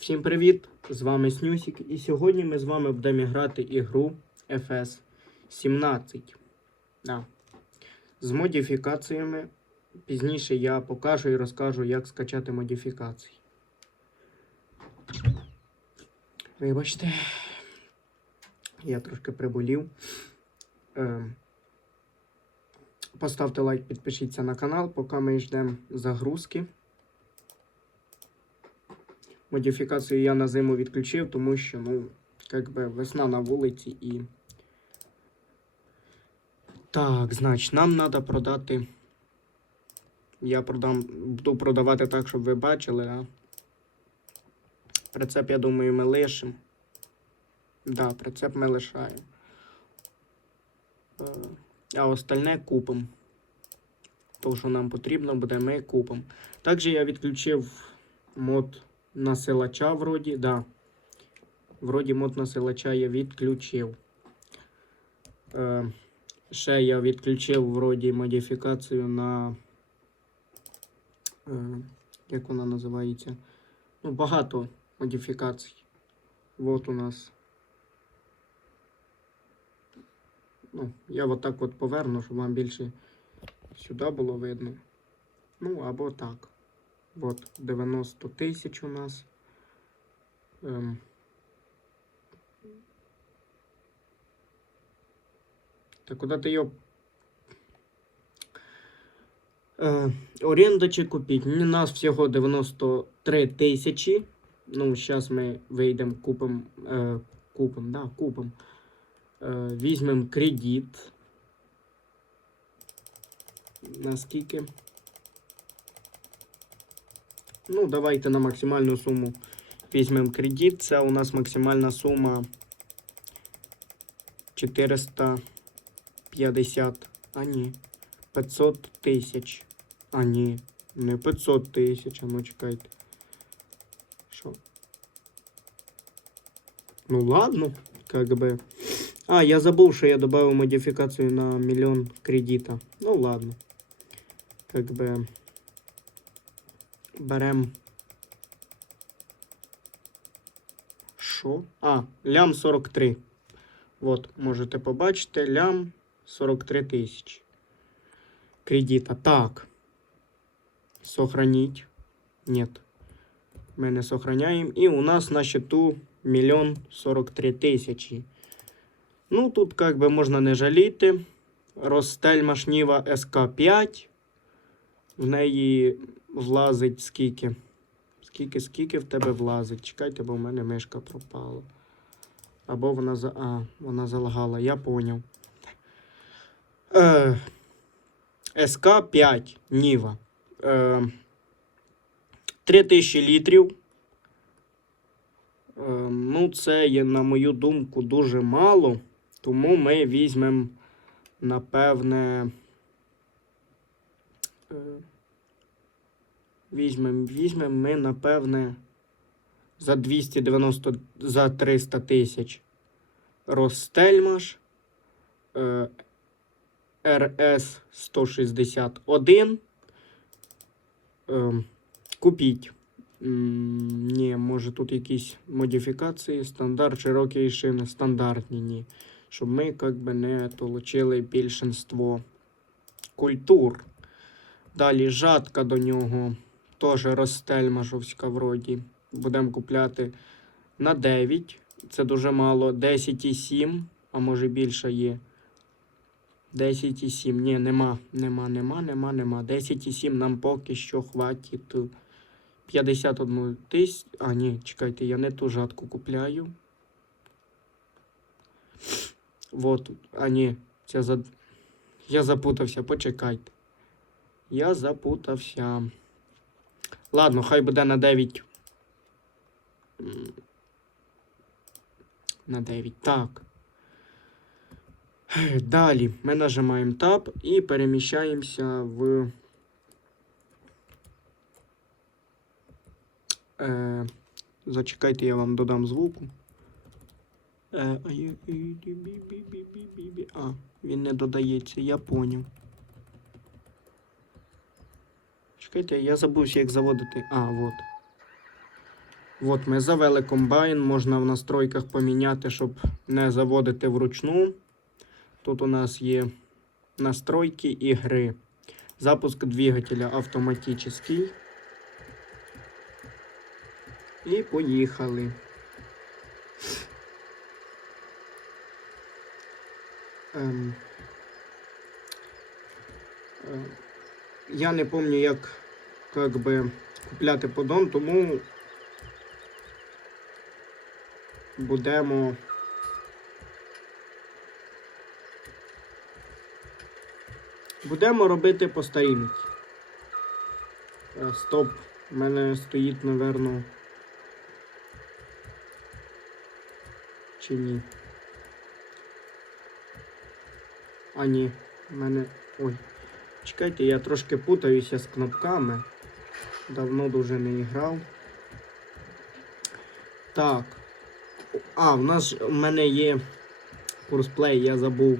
Всім привіт! З вами Снюсік, і сьогодні ми з вами будемо грати ігру FS 17. Да. З модифікаціями. Пізніше я покажу і розкажу, як скачати модифікації. Вибачте, я трошки приболів. Ем, Поставте лайк, підпишіться на канал, поки ми ждемо загрузки. Модифікацію я на зиму відключив, тому що, ну, як би весна на вулиці і. Так, значить, нам треба продати. Я продам, буду продавати так, щоб ви бачили, а? Прицеп, я думаю, ми лишимо. Да, прицеп ми лишаємо. Е, А остальне купимо. То, що нам потрібно буде, ми купимо. Також я відключив мод насилача вроді, да. Вроді мод насилача я відключив. Е, ще я відключив вроді модифікацію на. Е, як вона називається? Ну, багато модифікацій. Вот у нас. Ну, я от так от поверну, щоб вам більше сюди було видно. Ну, або так. Вот 90 тисяч у нас. Ем. Так куди ти його... Е, оренда чи купіть? У нас всього 93 тисячі. Ну, зараз ми вийдемо, купимо, е, купимо, да, купимо. Е, візьмемо кредит. Наскільки? Ну, давайте на максимальну суму візьмемо кредит. Це у нас максимальна сума 450. А ні. 500 тисяч. А ні. Не 500 тисяч, а ну чекайте. Що? Ну ладно, как бы. А, я забув, що я добавив модифікацію на мільйон кредита. Ну ладно. Как бы берем. Що? А, лям 43. От, можете побачити, лям 43 тисячі. Кредита. Так. Сохранить. Нет. Ми не сохраняємо. І у нас на счету мільйон 43 тисячі. Ну, тут как би можна не жаліти. Ростельма Шніва СК5. В неї влазить скільки? Скільки, скільки в тебе влазить? Чекайте, бо в мене мишка пропала. Або вона за. А, вона залагала, я поняв. Е, СК5 Ніва. Е, 3000 літрів. Е, ну, це є, на мою думку, дуже мало. Тому ми візьмемо, напевне. Візьмемо, візьмемо ми, напевне, за 290 за 300 тисяч Ростельмаш е, РС 161. Е, купіть. Ні, може тут якісь модифікації, стандарт, широкі шини, стандартні, ні. Щоб ми як би не отримали більшинство культур. Далі жатка до нього. Теж Ростельмашовська вроді. Будемо купляти на 9. Це дуже мало. 10,7, а може більше є. 10,7. Ні, нема, нема, нема, нема, нема. 10,7 нам поки що хватить. 51 тисяч. А, ні, чекайте, я не ту жатку купляю. Вот. А, ні, це за... Я запутався, почекайте. Я запутався. Ладно, хай буде на 9. На 9. Так. Далі ми нажимаємо Tab і переміщаємося в. Е, зачекайте, я вам додам звуку. А, він не додається, я поняв. Чекайте, я забувся, як заводити. А, вот. От ми завели комбайн, можна в настройках поміняти, щоб не заводити вручну. Тут у нас є настройки ігри. Запуск двигателя автоматический. І поїхали. Ем, е, я не пам'ятаю, як, як би купляти поддон, тому будемо. Будемо робити по старінки. Е, Стоп, у мене стоїть, напевно. Чи ні? А ні, в мене. Ой. Чекайте, я трошки путаюся з кнопками. Давно дуже не грав. Так. А, в нас в мене є курс плей, я забув.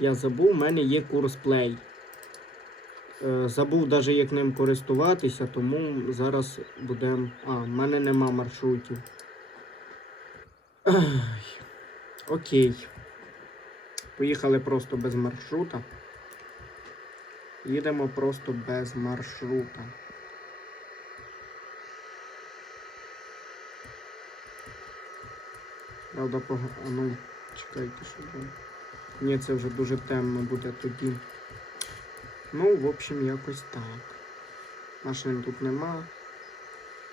Я забув, в мене є курс плей. Е, забув навіть як ним користуватися, тому зараз будемо. А, в мене нема маршрутів. Ай. Окей. Поїхали просто без маршрута. Їдемо просто без маршрута. Правда, пога... а ну, чекайте, що буде. Ні, це вже дуже темно буде тоді. Ну, в общем, якось так. Машин тут нема.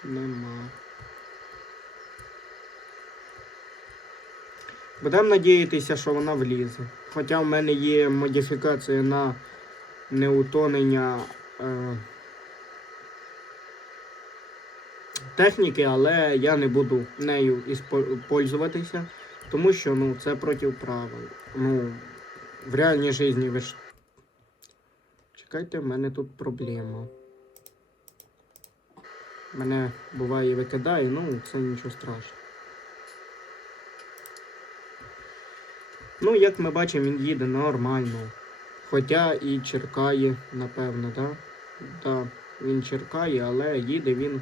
Нема. Будемо надіятися, що вона влізе. Хоча в мене є модифікація на неутонення е, техніки, але я не буду нею пользуватися, тому що ну, це проти правил. Ну, в реальній житті ви ж. Чекайте, в мене тут проблема. Мене буває викидає, ну це нічого страшного. Ну, як ми бачимо, він їде нормально. Хоча і черкає, напевно, так? Да? Так, він черкає, але їде він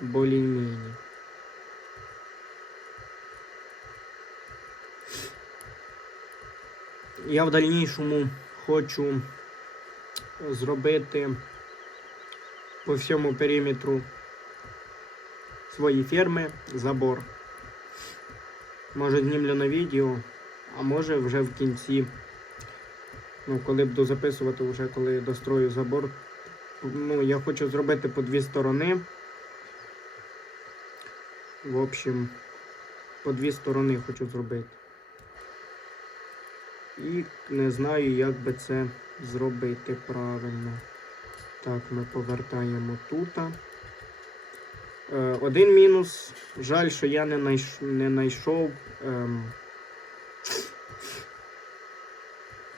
болі-міні. Я в дальнішому хочу зробити по всьому периметру свої ферми забор. Може знімлю на відео, а може вже в кінці, ну, коли буду записувати, вже коли дострою забор. Ну, я хочу зробити по дві сторони. В общем, по дві сторони хочу зробити. І не знаю, як би це зробити правильно. Так, ми повертаємо тут. Е, один мінус. Жаль, що я не найш... не знайшов ем...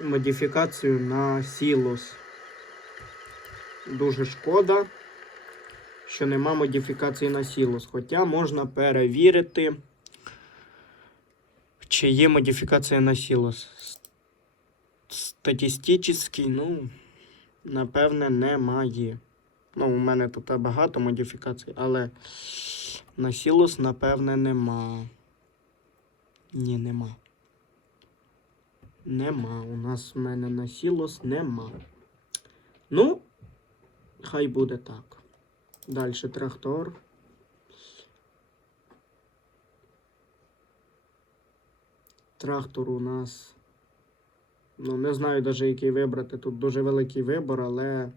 модифікацію на сілос. Дуже шкода, що нема модифікації на сілос. Хоча можна перевірити, чи є модифікація на сілос. Статистичний, ну, напевне, немає. Ну, у мене тут багато модифікацій, але на сілос, напевне, нема. Ні, нема. Нема. У нас в мене на сілос нема. Ну, хай буде так. Далі трактор. Трактор у нас. Ну, не знаю навіть, який вибрати. Тут дуже великий вибор, але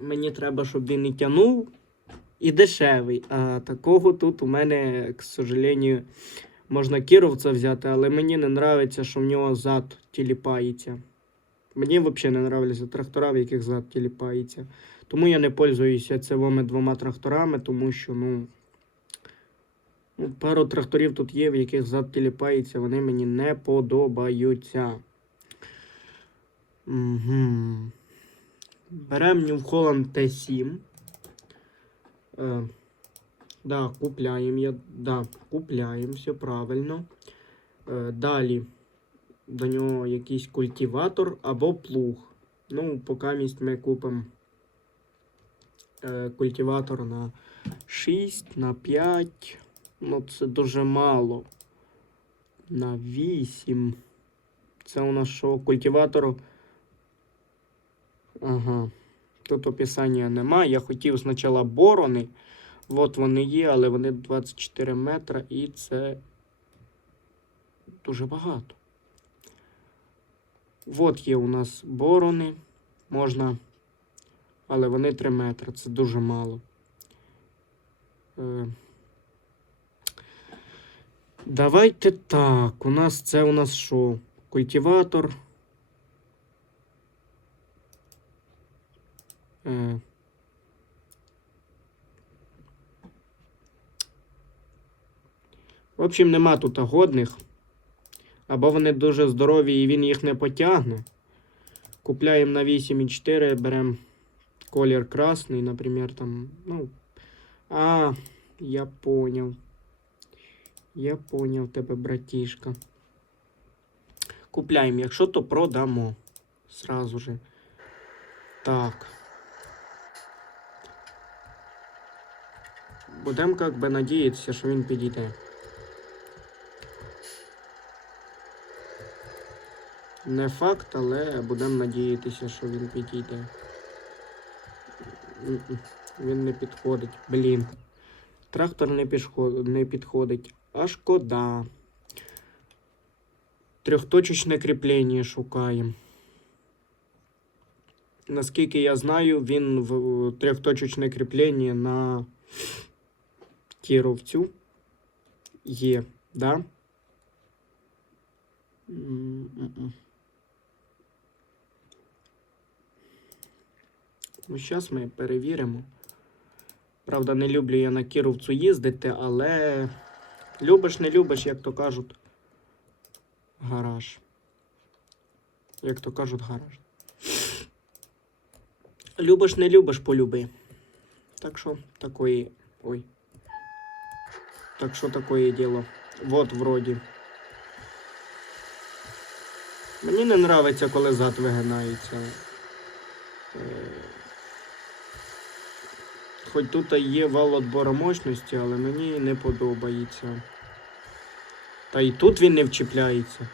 мені треба, щоб він і тянув і дешевий. А такого тут у мене, к сожалению, можна кіровця взяти, але мені не подобається, що в нього зад тіліпається. Мені взагалі не подобаються трактора, в яких зад тіліпається. Тому я не пользуюся цими двома тракторами, тому що, ну. Ну, пару тракторів тут є, в яких зад тіліпається, вони мені не подобаються. Угу. Беремо New Holland T7. Е, да, купляємо я. Да, купляємо, все правильно. Е, далі до нього якийсь культиватор або плуг. Ну, поки місць ми купимо культиватор на 6, на 5. Ну, це дуже мало. На 8. Це у нас що? Культиватор. Ага. Тут описання немає. Я хотів спочатку борони. От вони є, але вони 24 метра і це дуже багато. От є у нас борони. Можна. Але вони 3 метри. Це дуже мало. Е, Давайте так. У нас це у нас що? Культиватор. Е, В общем, нема тут годних. Або вони дуже здорові і він їх не потягне. Купляємо на 8,4, беремо колір красний, наприклад, там. Ну. А, я поняв. Я поняв тебе, братішка. Купляємо, якщо то продамо. Сразу же. Так. Будемо как би надіятися, що він підійде. Не факт, але будемо надіятися, що він підійде. Він не підходить. Блін. Трактор не, підход... не підходить. А шкода. Трьохточечне кріплення шукаємо. Наскільки я знаю, він в трьохточечне кріплення на кіровцю є, да? Ну, зараз ми перевіримо. Правда, не люблю я на Кіровцу їздити, але любиш, не любиш, як то кажуть, гараж. Як то кажуть, гараж. Любиш, не любиш, полюби. Так що такої. Ой. Так що такое діло. Вот вроді. Мені не нравиться, коли зад вигинається. Хоч тут є вал отбору мощності, але мені не подобається. Та і тут він не вчіпляється.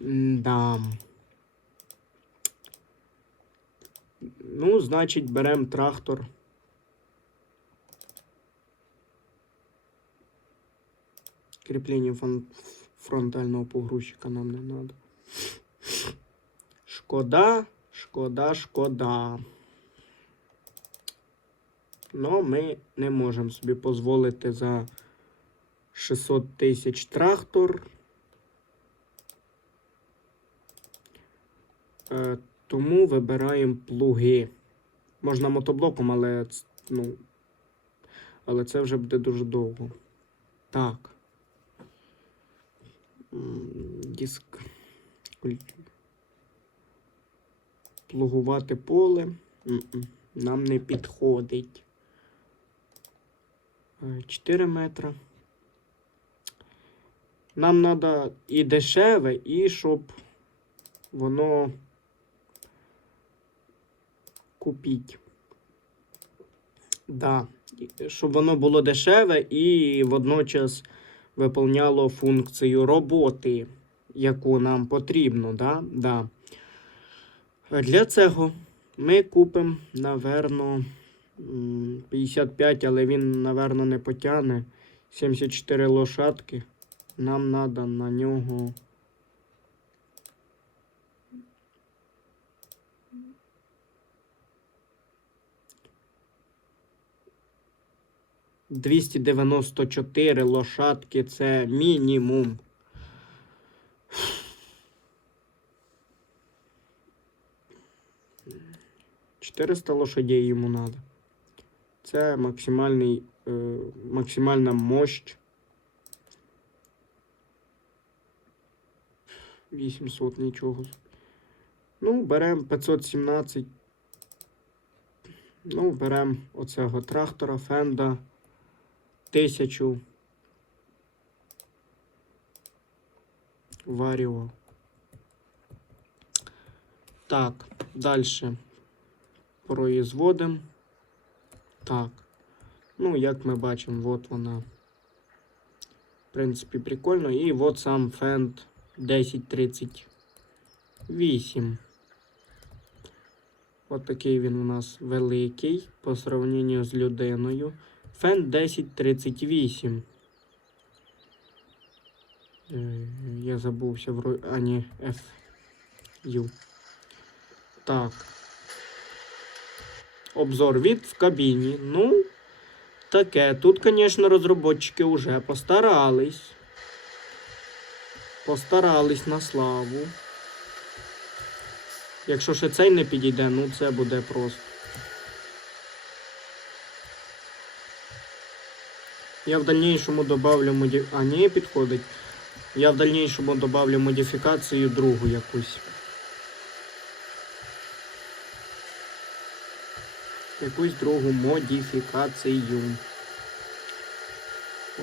Да. Ну, значить, беремо трактор. Кріплення фронтального погрузчика нам не надо. Шкода, шкода, шкода. Но ми не можемо собі дозволити за 600 тисяч трактор. Е, тому вибираємо плуги. Можна мотоблоком, але, ну, але це вже буде дуже довго. Так. Диск. Плугувати поле. Нам не підходить. 4 метра. Нам треба і дешеве, і щоб воно купіть. Да. Щоб воно було дешеве і водночас виповняло функцію роботи, яку нам потрібно. Да? Да. Для цього ми купимо, наверно, м, 55, але він, наверно, не потягне. 74 лошадки. Нам треба на нього. Двісті дев'яносто чотири лошадки це мінімум. 400 лошадей йому надо. Це максимальний, е, максимальна мощь. 800 нічого. Ну, беремо 517. Ну, беремо оцього трактора Фенда 1000 Варіо. Так, далі производимо. Так. Ну, як ми бачимо, от вона. В принципі, прикольно. І от сам фенд 1038. От такий він у нас великий по сравненню з людиною. Фен 1038. Е, Я забувся в ро- А, F. Так. Обзор від в кабіні. Ну, таке. Тут, звісно, розробники вже постарались. Постарались на славу. Якщо ще цей не підійде, ну це буде просто. Я в дальнейшому добавлю моді... А, ні, підходить. Я в дальнейшому добавлю модифікацію другу якусь. Якусь другу модифікацію.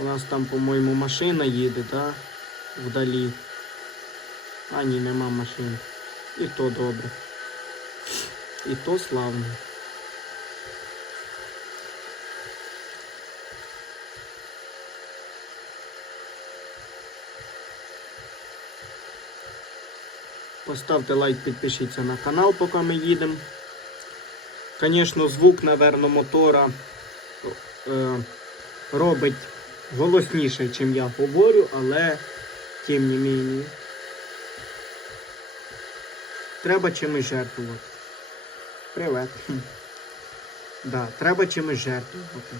У нас там, по-моєму, машина їде, так? Вдалі. А, ні, нема машин. І то добре. І то славно. Поставте лайк, підпишіться на канал, поки ми їдемо. Звісно, звук, наверно, мотора е, робить голосніше, ніж я говорю, але тим не мені. Треба чимось жертвувати. Привет. Да, треба чимось жертвувати.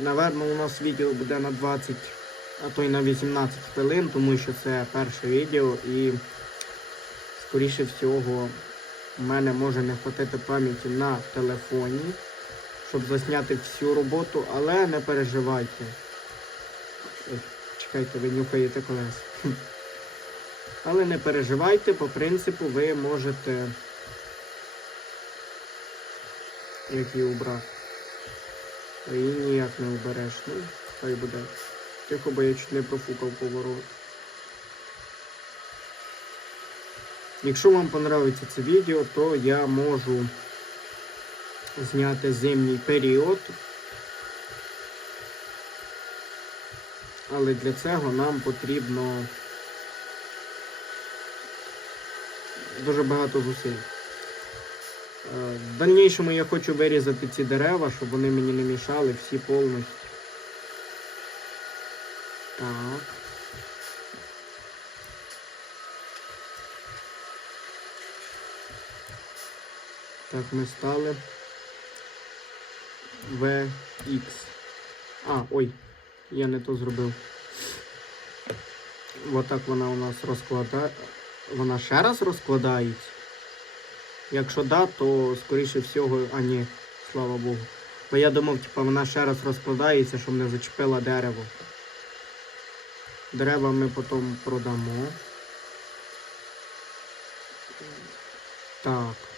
Наверно, у нас відео буде на 20, а то й на 18 хвилин, тому що це перше відео і, скоріше всього, у мене може не хватити пам'яті на телефоні, щоб засняти всю роботу, але не переживайте. Чекайте, ви нюхаєте колеса. Хм. Але не переживайте, по принципу ви можете як її убрати. Її ніяк не обереш. Ну, хай буде. Тихо, бо я чуть не профукав поворот. Якщо вам понравиться це відео, то я можу зняти зимній період. Але для цього нам потрібно дуже багато зусиль. Е, В дальнішому я хочу вирізати ці дерева, щоб вони мені не мішали всі повністю. Так. Ми стали VX. А, ой, я не то зробив. Отак вона у нас розкладає. Вона ще раз розкладається. Якщо да, то скоріше всього, а ні, слава Богу. Бо я думав, типа, вона ще раз розкладається, щоб не зачепила дерево. Дерева ми потім продамо. Так.